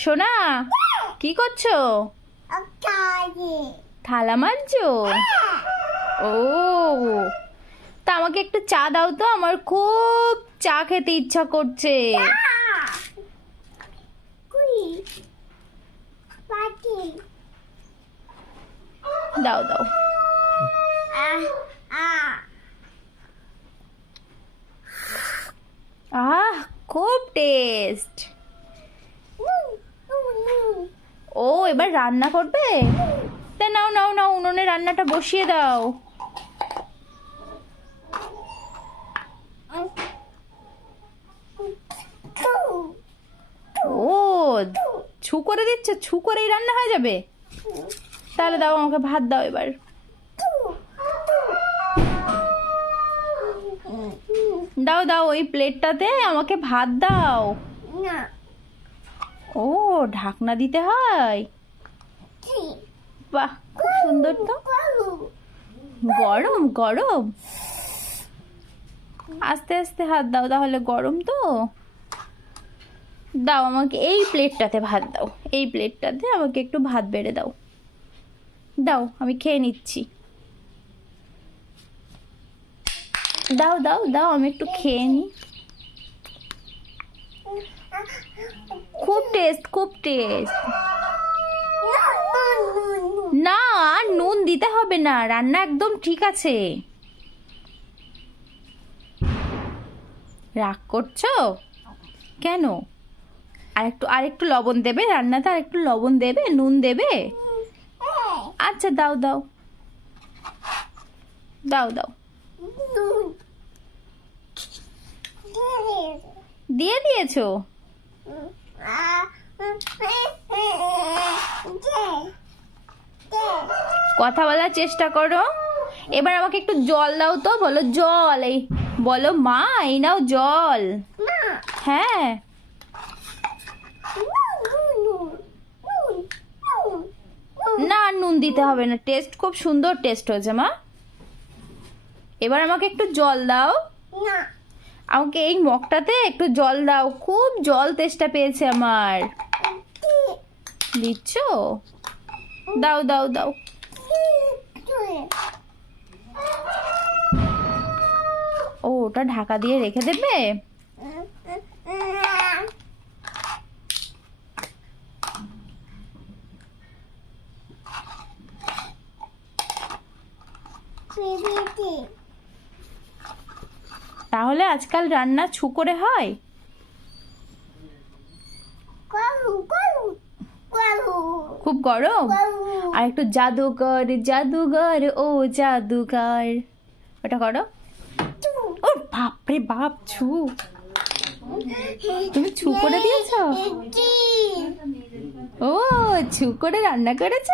সোনা, কি করছ? থালা মারছো ও, তা আমাকে একটু চা দাও তো, আমার খুব চা খেতে ইচ্ছা করছে। দাও দাও। আহ, খুব টেস্ট ও এবার রান্না করবে? তা নাও নাও নাও উনুনে রান্নাটা বসিয়ে দাও। ও ছু করে দিচ্ছ? ছু করেই রান্না হয়ে যাবে? তাহলে দাও আমাকে ভাত দাও এবার। দাও দাও ওই প্লেটটাতে আমাকে ভাত দাও। ও ঢাকনা দিতে হয়? বাহ খুব সুন্দর তো। গরম গরম। আস্তে আস্তে হাত দাও তাহলে গরম তো। দাও আমাকে এই প্লেটটাতে ভাত দাও। এই প্লেটটাতে আমাকে একটু ভাত বেড়ে দাও। দাও আমি খেয়ে নিচ্ছি। দাও দাও দাও আমি একটু খেয়ে নিই খুব টেস্ট খুব টেস্ট না আর নুন দিতে হবে না, রান্না একদম ঠিক আছে। রাগ করছ? কেন? আর একটু আর একটু লবণ দেবে রান্নাতে, আর একটু লবণ দেবে, নুন দেবে? আচ্ছা দাও দাও। দাও দাও। দিয়ে দিয়েছ? কথা বলার চেষ্টা করো। এবার আমাকে একটু জল দাও তো বলো জল এই বলো মা এই নাও জল। হ্যাঁ। না নুন দিতে হবে না টেস্ট খুব সুন্দর টেস্ট হয়েছে মা। এবার আমাকে একটু জল দাও। আমাকে এই মগটাতে একটু জল দাও খুব জল তেষ্টা পেয়েছে আমার। দিচ্ছ দাও দাও দাও। ও, ওটা ঢাকা দিয়ে রেখে দেবে? তাহলে আজকাল রান্না ছু করে হয়? খুব গরম? আর একটু জাদুকর জাদুঘর, ও জাদুঘর। ওটা করো। ও বাপরে বাপ, ছু। তুমি ছু করে দিয়েছ? ও, ছু করে রান্না করেছ?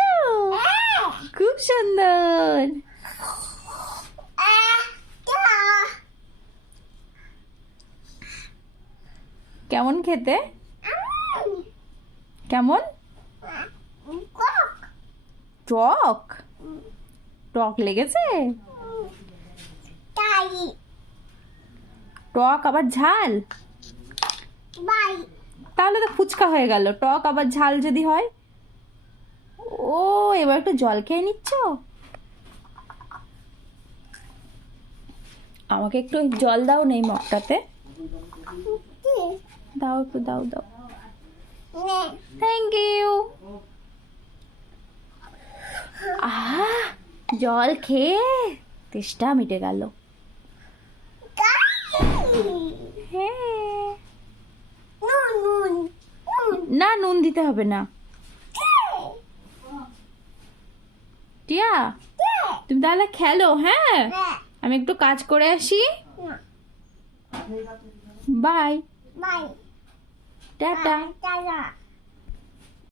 খুব সুন্দর। কেমন খেতে? কেমন? টক? টক লেগেছে? টক আবার ঝাল? তাহলে তো ফুচকা হয়ে গেল। টক আবার ঝাল যদি হয়? ও এবার একটু জল খেয়ে নিচ্ছ? আমাকে একটু জল দাও নেই মগটাতে। দাও একটু দাও দাও। থ্যাংক ইউ আহ জল খেয়ে তেষ্টা মিটে গেল। হ্যাঁ। না নুন দিতে হবে না। টিয়া তুমি তাহলে খেলো হ্যাঁ? আমি একটু কাজ করে আসি। বাই। 爸爸